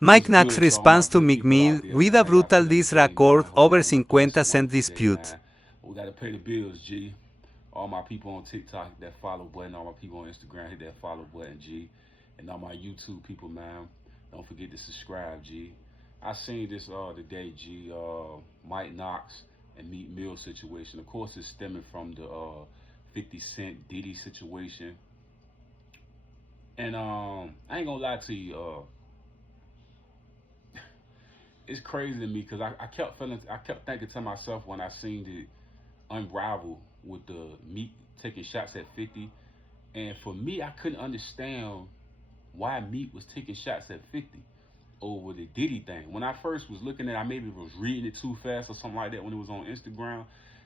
Mike Knox responds to Meek Mill with a brutal diss record over 50-cent dispute. We got to pay the bills, G. All my people on TikTok, hit that follow button. All my people on Instagram, hit that follow button, G. And all my YouTube people, man, don't forget to subscribe, G. I seen this today, G. Mike Knox and Meek Mill situation. Of course, it's stemming from the 50 Cent Diddy situation. And I ain't gonna lie to you, it's crazy to me because I kept thinking to myself when I seen it unravel with the Meek taking shots at 50. And for me, I couldn't understand why Meek was taking shots at 50 over the Diddy thing. When I first was looking at it, I maybe was reading it too fast or something like that when it was on Instagram.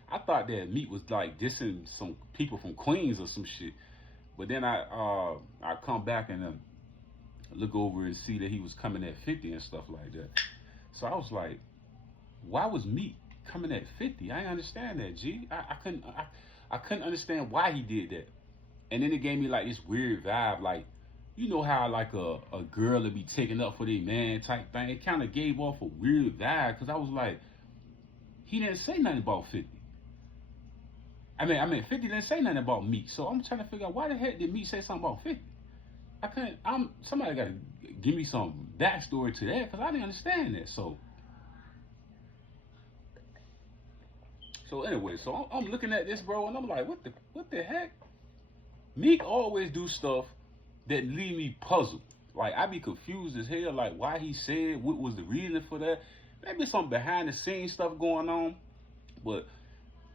I thought that Meek was like dissing some people from Queens or some shit. But then I come back and look over and see that he was coming at 50 and stuff like that. So I was like, why was Meek coming at 50? I didn't understand that, G. I couldn't understand why he did that. And then it gave me like this weird vibe, like, you know how like a girl would be taken up for their man type thing. It kind of gave off a weird vibe because I was like, he didn't say nothing about 50. I mean, 50 didn't say nothing about Meek. So I'm trying to figure out why the heck did Meek say something about 50? I couldn't. Somebody got to give me some backstory to that because I didn't understand that. So anyway, so I'm looking at this, bro, and I'm like, what the heck? Meek always do stuff that leave me puzzled. Like I be confused as hell, like why he said, what was the reason for that? Maybe some behind the scenes stuff going on, but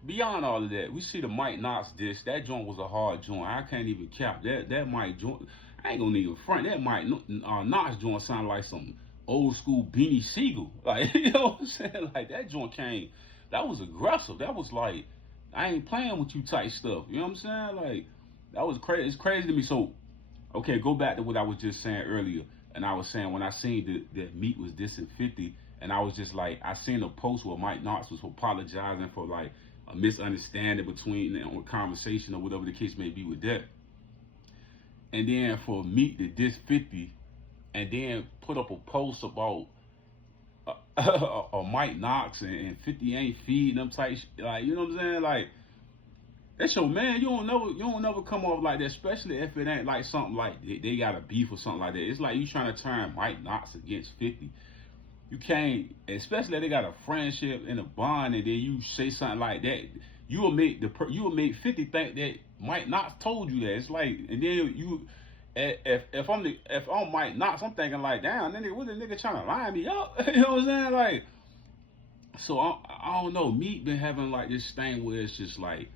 beyond all of that, we see the Mike Knox diss. That joint was a hard joint. I can't even cap that Mike joint. I ain't gonna even front. That Mike Knox joint sound like some old school Beanie Siegel. Like you know what I'm saying? Like that joint came. That was aggressive. That was like I ain't playing with you type stuff. You know what I'm saying? Like that was crazy. It's crazy to me. So okay, go back to what I was just saying earlier. And I was saying when I seen that Meek was dissing 50, and I was just like, I seen a post where Mike Knox was apologizing for like a misunderstanding between or conversation or whatever the case may be with that. And then for Meek to diss 50 and then put up a post about Mike Knox and 50 ain't feeding them type like you know what I'm saying? Like that's your man. You don't never come off like that, especially if it ain't like something like they got a beef or something like that. It's like you trying to turn Mike Knox against 50. You can't, especially if they got a friendship and a bond, and then you say something like that. You will make 50 think that Mike Knox told you that. It's like, and then you, if I'm Mike Knox, I'm thinking like, damn, nigga, what the nigga trying to line me up? You know what I'm saying? Like, so I don't know. Meek been having like this thing where it's just like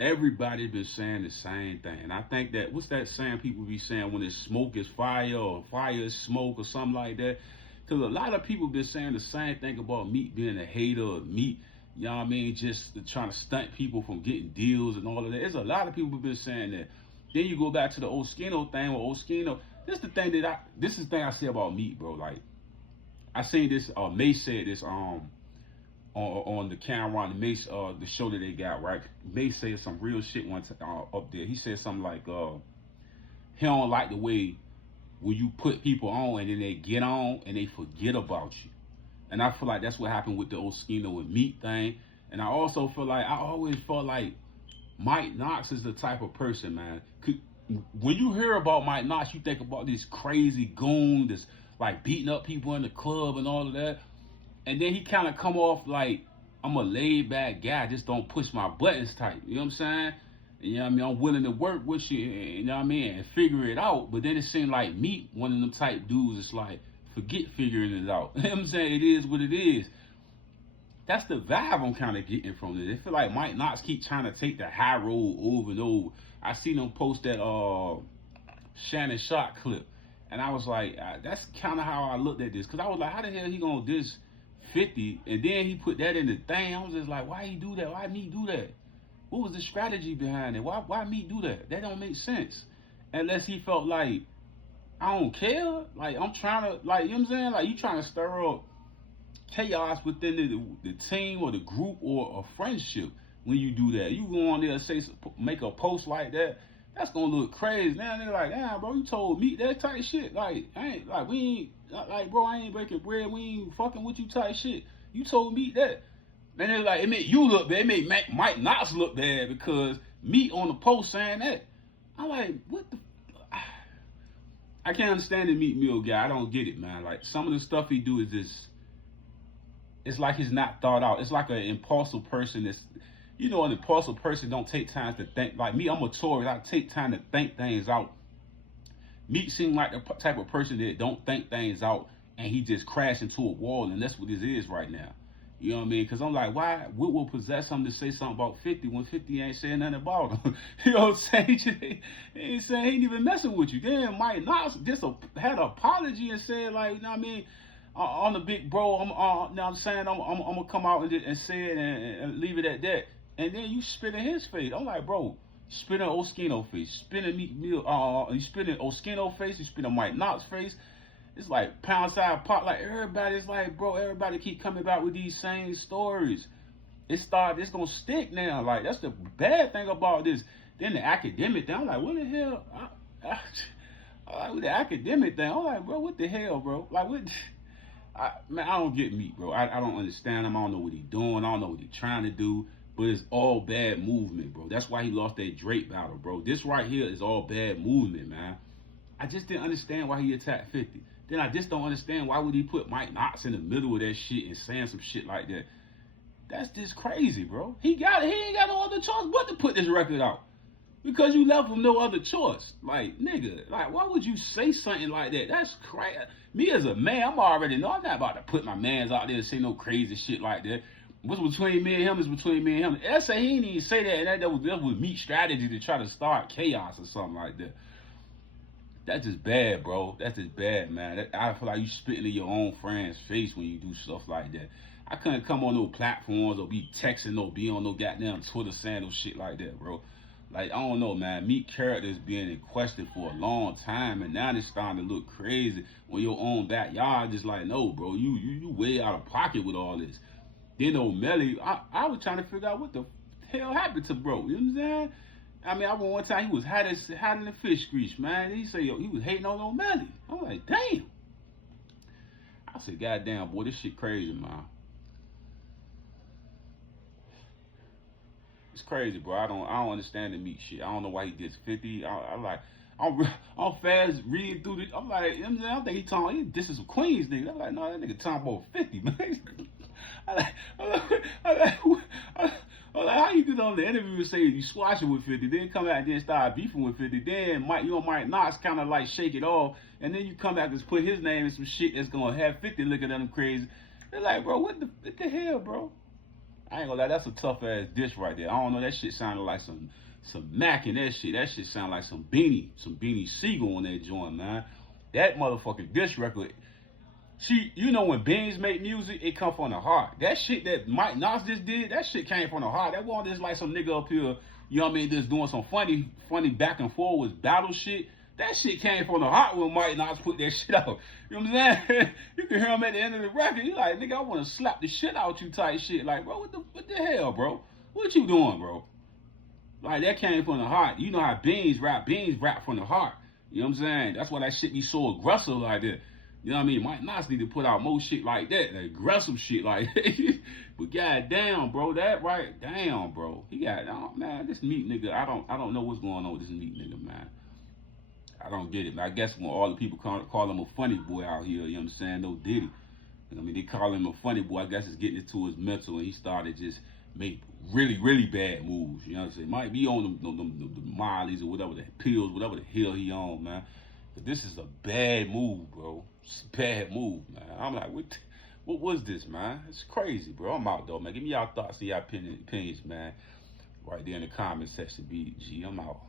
everybody been saying the same thing, and I think that what's that saying people be saying when it's smoke is fire or fire is smoke or something like that. Because a lot of people been saying the same thing about Meek being a hater of Meek, you know what I mean, just trying to stunt people from getting deals and all of that. There's a lot of people been saying that. Then you go back to the Oskino thing with Oskino. This is the thing I say about Meek, bro. Like, I seen this, May said this, on the Cameron, the Mace, the show that they got, right? May said some real shit one time up there. He said something like, he don't like the way when you put people on and then they get on and they forget about you. And I feel like that's what happened with the Oskino and Meek thing. And I also feel like, I always felt like Mike Knox is the type of person, man. When you hear about Mike Knox, you think about this crazy goon that's like beating up people in the club and all of that. And then he kind of come off like, I'm a laid back guy, just don't push my buttons type. You know what I'm saying? You know what I mean? I'm willing to work with you, you know what I mean, and figure it out. But then it seemed like Meek, one of them type dudes, it's like, forget figuring it out. You know what I'm saying? It is what it is. That's the vibe I'm kind of getting from this. I feel like Mike Knox keep trying to take the high road over and over. I seen him post that Shannon Sharp clip. And I was like, that's kind of how I looked at this. Because I was like, how the hell he going to diss 50? And then he put that in the thing. I was just like, why he do that? Why me do that? What was the strategy behind it? Why me do that? That don't make sense. Unless he felt like, I don't care. Like, I'm trying to, like, you know what I'm saying? Like, you trying to stir up chaos within the team or the group or a friendship when you do that. You go on there and make a post like that, that's gonna look crazy. Now they're like, damn, bro, you told me that type of shit. Like, I ain't, like, we ain't, Like, bro, I ain't breaking bread. We ain't fucking with you type shit. You told Meek that. And it's like, it made you look bad. It made Mike Knox look bad because Meek on the post saying that. I'm like, what the? I can't understand the Meek Mill guy. I don't get it, man. Like, some of the stuff he do is just, it's like he's not thought out. It's like an impulsive person that's, an impulsive person don't take time to think. Like me, I'm a Taurus. I take time to think things out. Meek seems like the type of person that don't think things out, and he just crashed into a wall, and that's what this is right now. You know what I mean? Because I'm like, why? What will possess him to say something about 50 when 50 ain't saying nothing about him? You know what I'm saying? He ain't saying, he ain't even messing with you. Then Mike Knox just had an apology and said, like, you know what I mean? On the big bro, I'm saying I'm gonna come out and say it and leave it at that. And then you spit in his face. I'm like, bro, spit in Oskino face, spit in Meek Mill, you spit in Oskino face, you spit in Mike Knox face. It's like pound side pop. Like everybody's like, bro, everybody keep coming back with these same stories. It's gonna stick now. Like that's the bad thing about this. Then the academic thing. I'm like, what the hell? I with the academic thing. I'm like, bro, what the hell, bro? Like what? Man, I don't get Meek, bro. I don't understand him. I don't know what he doing. I don't know what he trying to do. But it's all bad movement, bro. That's why he lost that Drake battle, bro. This right here is all bad movement, man. I just didn't understand why he attacked 50. Then I just don't understand why would he put Mike Knox in the middle of that shit and saying some shit like that. That's just crazy, bro. He ain't got no other choice but to put this record out. Because you left him no other choice. Like, nigga, like, why would you say something like that? That's crazy. Me as a man, I'm already know I'm not about to put my mans out there and say no crazy shit like that. What's between me and him is between me and him. Let's say he didn't even say that, and that was Meek's strategy to try to start chaos or something like that. That's just bad, bro. That's just bad, man. I feel like you spitting in your own friend's face when you do stuff like that. I couldn't come on no platforms or be texting or be on no goddamn Twitter saying no shit like that, bro. Like, I don't know, man. Meek character is being in question for a long time, and now it's starting to look crazy when your own backyard just like, no, bro, you way out of pocket with all this. Then O'Malley, I was trying to figure out what the hell happened to bro. You know what I'm saying? I mean, I remember one time he was hiding the fish grease, man. He said, yo, he was hating on O'Malley. I'm like, damn. I said, goddamn, boy, this shit crazy, man. It's crazy, bro. I don't understand the Meek shit. I don't know why he gets 50. I'm fast reading through this. I'm like, you know what I'm saying? I think he talking. This is some Queens nigga. I'm like, no, that nigga talking about 50, man. I'm like, how you get on the interview and say you squashing with 50, then come out and then start beefing with 50, then Mike Knox kind of like shake it off, and then you come back and put his name in some shit that's gonna have 50 looking at him crazy. They're like, bro, what the hell, bro? I ain't gonna lie, that's a tough ass dish right there. I don't know, that shit sounded like some Mac in that shit. That shit sounded like some Beanie Siegel on that joint, man. That motherfucking dish record. See, you know when Beans make music, it come from the heart. That shit that Mike Knox just did, that shit came from the heart. That wasn't just like some nigga up here, you know what I mean, just doing some funny back and forth battle shit. That shit came from the heart when Mike Knox put that shit out. You know what I'm saying? You can hear him at the end of the record. He like, nigga, I want to slap the shit out you type shit. Like, bro, what the hell, bro? What you doing, bro? Like, that came from the heart. You know how Beans rap from the heart. You know what I'm saying? That's why that shit be so aggressive like that. You know what I mean? Mike Knox need to put out more shit like that, like aggressive shit like that. But goddamn, bro, that right, damn, bro. He got, oh, man, this Meek nigga, I don't know what's going on with this Meek nigga, man. I don't get it. I guess when all the people call him a funny boy out here, you know what I'm saying? No Diddy. I mean, they call him a funny boy. I guess it's getting into his mental, and he started just make really, really bad moves. You know what I'm saying? Might be on the Miley's or whatever the pills, whatever the hell he on, man. But this is a bad move, bro. It's a bad move, man. I'm like, what was this, man? It's crazy, bro. I'm out, though, man. Give me y'all thoughts and y'all opinions, man. Right there in the comment section, BG. I'm out.